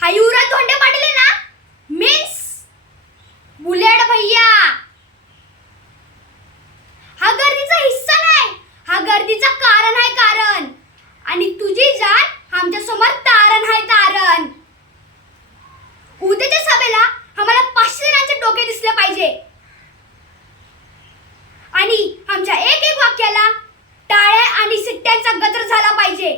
हा युवराज धोंडे पाटील आहे ना, मीन्स बुलेट भैया. हा गर्दीचा हिस्सा नाही, हा गर्दीचं कारण आहे कारण. आणि तुझी जान आमच्या समोर तारण आहे तारण. उद्याच्या सभेला आम्हाला 500 जणांचे डोके दिसले पाहिजे आणि आमच्या एक एक वाक्याला टाळ्या आणि शिट्ट्यांचा गजर झाला पाहिजे.